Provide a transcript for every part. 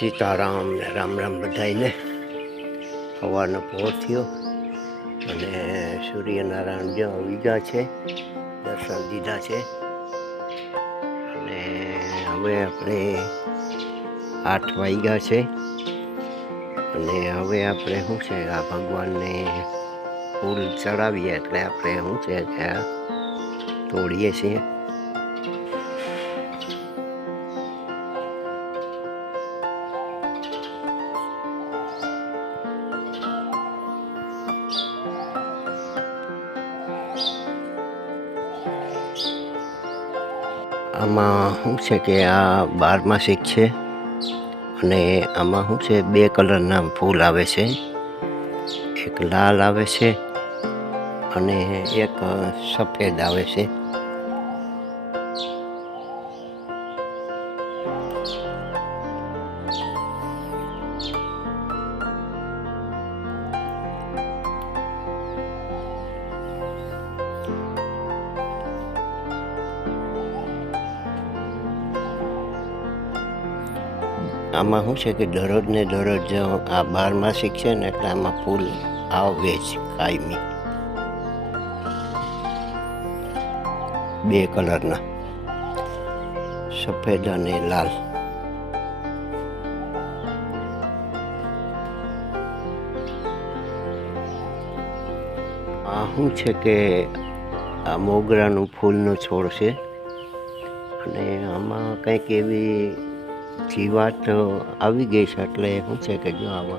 સીતારામ ને રામ રામ બધાઈને સવારનો પહોર થયો અને સૂર્યનારાયણ જે વિજા છે, દર્શન દીધા છે. અને હવે આપણે આઠ વાગ્યા છે. અને હવે આપણે શું છે, આ ભગવાનને ફૂલ ચડાવીએ એટલે આપણે શું છે આ તોડીએ છીએ. આમાં શું છે કે આ બારમાસિક છે અને આમાં શું છે, બે કલરના ફૂલ આવે છે. એક લાલ આવે છે અને એક સફેદ આવે છે. આમાં શું છે કે દરરોજ ને દરરોજ આ બાર માસિક છે ને એટલે આમાં ફૂલ આવે જ કાયમી. બે કલરના. સફેદ અને લાલ. આ શું છે કે આ મોગરાનું ફૂલનો છોડ છે? અને આમાં કંઈક એવી જીવાત આવી ગઈ છે એટલે શું છે કે જો આવા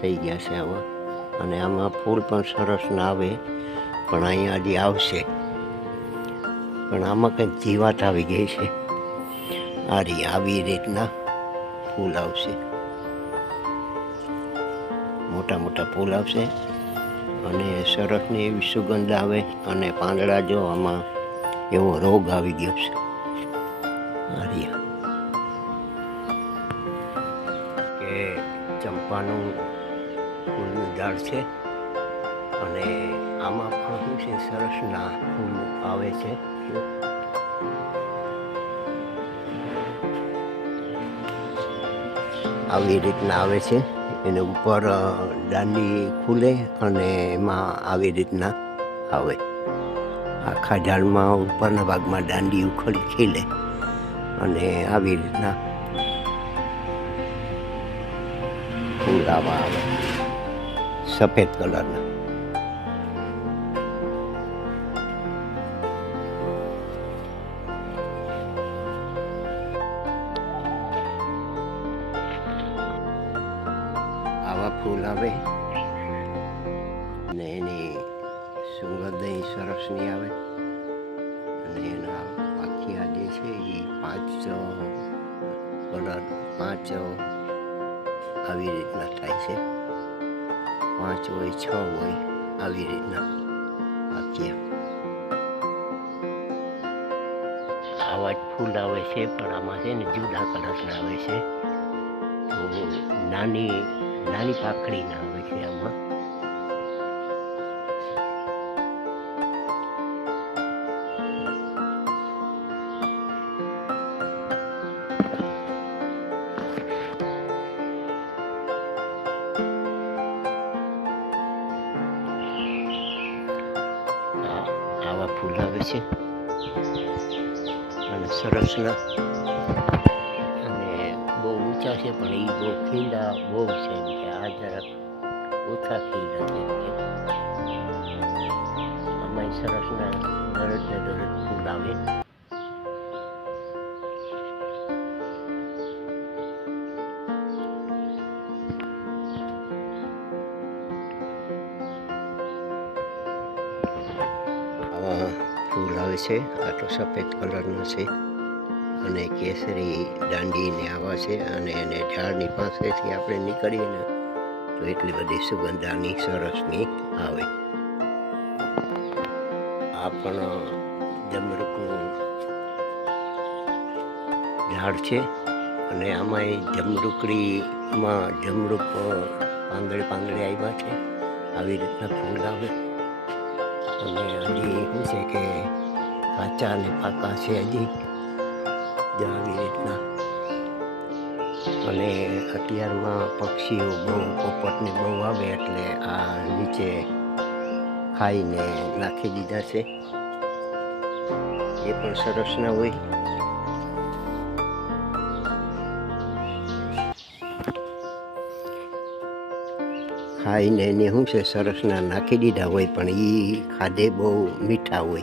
થઈ ગયા છે આવા અને આમાં ફૂલ પણ સરસ ના આવે પણ અહીંયા હજી આવશે. પણ આમાં કંઈક જીવાત આવી ગઈ છે. આ રી આવી રીતના ફૂલ આવશે. મોટા મોટા ફૂલ આવશે. અને સરસની એવી સુગંધ આવે અને પાંદડા જો આમાં એવો રોગ આવી ગયો છે. આ. ચંપાનું ફૂલનું ઝાડ છે. અને આમાં પણ શું છે સરસના ફૂલ આવે છે. આવી રીતના આવે છે. એને ઉપર દાંડી ખુલે અને એમાં આવી રીતના આવે. આખા ઝાડમાં ઉપરના ભાગમાં દાંડી ઉખડી ખીલે. અને આવી રીતના ફૂલ આવા. સફેદ કલરના. આવા ફૂલ આવે? અને એની સુગંધ સરસની આવે. અને એના પાખિયા જે છે એ પાંચ કલર પાંચ આવી રીતના થાય છે. પાંચ હોય, છ હોય, આવી રીતના. આપીએ આવા જ ફૂલ આવે છે, પણ આમાં છે ને જુદા કલરના આવે છે. તો નાની નાની પાકડીના આવે છે આમાં. આવા ફૂલ આવે છે અને સરસના અને બહુ ઊંચા છે પણ એ બહુ ખીલા બહુ છે એમ કે આ જરાક ઓછા ખીલા છે એમ કે આમાં સરસના ને દરજ ફૂલ આવા આવે છે. આ તો સફેદ કલરનો છે. અને કેસરી દાંડીને આવા છે અને એને ઝાડની પાસેથી આપણે નીકળીએ ને તો એટલી બધી સુગંધાની, સરસની આવે. આ પણ જમરૂકનું ઝાડ છે અને આમાં જમરૂકડીમાં જમરૂક પાંદડે પાંદડે આવ્યા છે. આવી રીતના ફૂલ આવે. અને હજી શું છે કે કાચા અને પાકા છે હજી. આવી રીતના. અને અત્યારમાં પક્ષીઓ બહુ પોપટને બહુ આવે એટલે આ નીચે ખાઈને નાખી દીધા છે. એ પણ સરસ ના હોય. ખાઈને એને શું છે સરસના નાખી દીધા હોય, પણ એ ખાધે બહુ મીઠા હોય.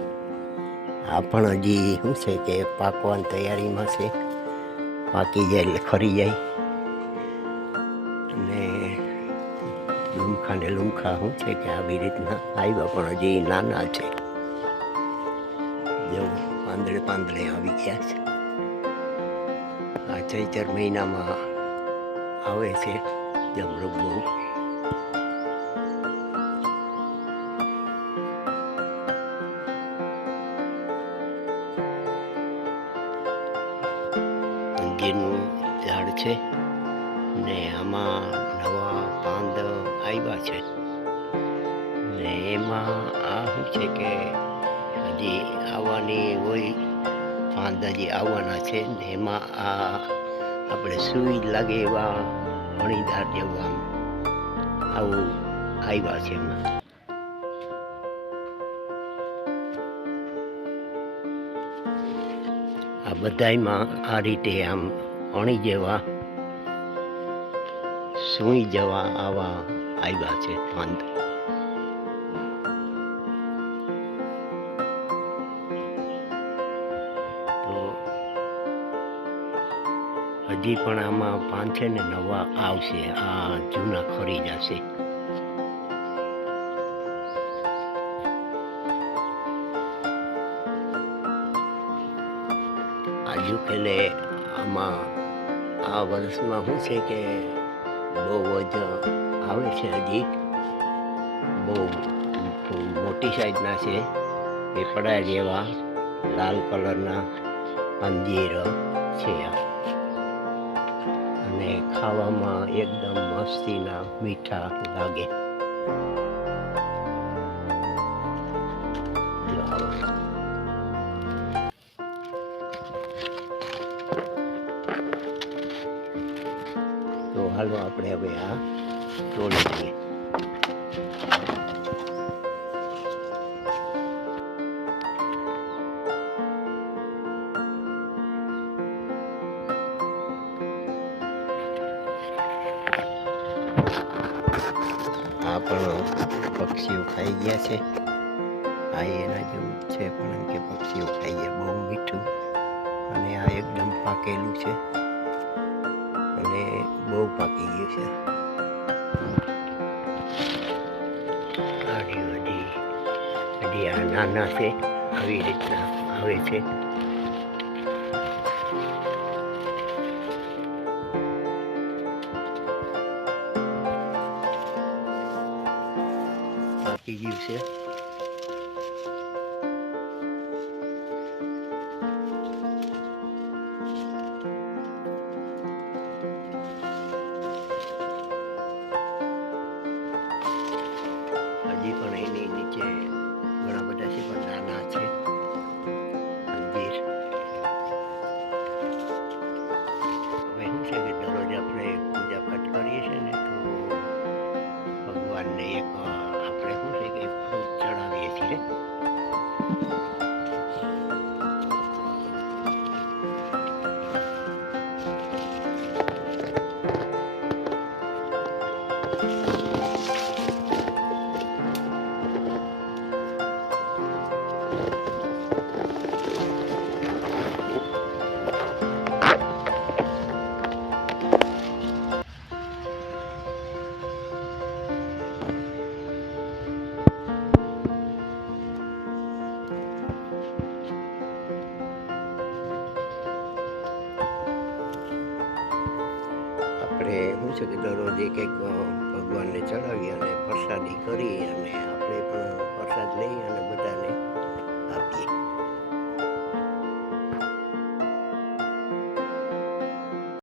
આ પણ હજી શું છે કે પાકવાની તૈયારીમાં છે? પાકી જાય એટલે ખરી જાય. અને લુમખા ને લુમખા શું છે કે આવી રીતના આવ્યા, પણ હજી નાના છે. જેવું પાંદડે પાંદડે આવી ગયા છે. આ ચૈતર મહિનામાં આવે છે જમરૂક બહુ છે. ને એમાં આ શું છે કે હજી આવવાની હોય પાંદ હજી આવવાના છે, ને એમાં આ આપણે સુઈ લાગે એવા મણીદાર જેવું આમ આવું આવ્યા છે એમાં. આ બધામાં આ રીતે આમ અણી જેવા, સૂઈ જવા આવા આવ્યા છે પાંદ તો હજી પણ આમાં પાંચ છે ને નવા આવશે. આ જૂના ખરી જશે આજુ ખેલે આમાં આ વર્ષમાં શું છે કે બહુ જ આવે છે હજી. બહુ મોટી સાઈઝના છે. પીપળા જેવા લાલ કલરના અંજીર છે. અને ખાવામાં એકદમ મસ્તીના મીઠા લાગે. આપણે હવે આ તોડી લઈએ. આ પણ પક્ષીઓ ખાઈ ગયા છે. આ એના જેવું છે, પણ કે પક્ષીઓ ખાઈ ગયા, બહુ મીઠું. અને આ એકદમ પાકેલું છે. બહુ પાકી ગયું છે. વડી હજી આ નાના છે, આવી રીતના આવે છે. પાકી ગયું છે. હજી પણ એની નીચે આપણે શું છે કે દરરોજ એક એક ભગવાનને ચડાવી અને પ્રસાદી કરી અને આપણે પણ પ્રસાદ લઈ અને બધાને